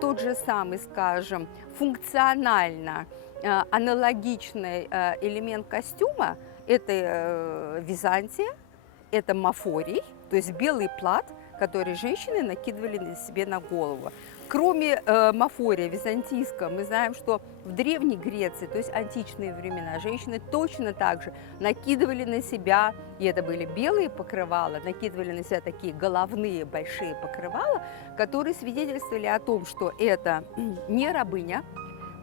тот же самый, скажем, функционально аналогичный элемент костюма – это Византия, это мафорий, то есть белый плат, который женщины накидывали на себе на голову. Кроме мафория византийского, мы знаем, что в Древней Греции, то есть античные времена, женщины точно так же накидывали на себя, и это были белые покрывала, накидывали на себя такие головные большие покрывала, которые свидетельствовали о том, что это не рабыня,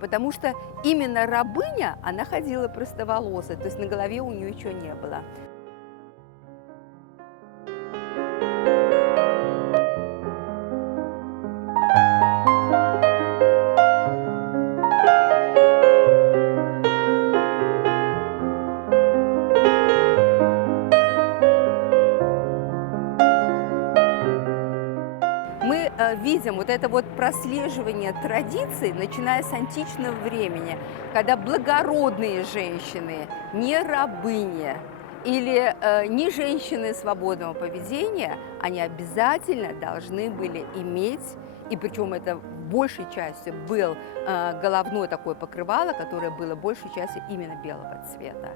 потому что именно рабыня, она ходила простоволосой, то есть на голове у нее ничего не было. Мы видим вот это вот прослеживание традиций, начиная с античного времени, когда благородные женщины, не рабыни или не женщины свободного поведения, они обязательно должны были иметь, и причем это большей частью был головное такое покрывало, которое было большей частью именно белого цвета.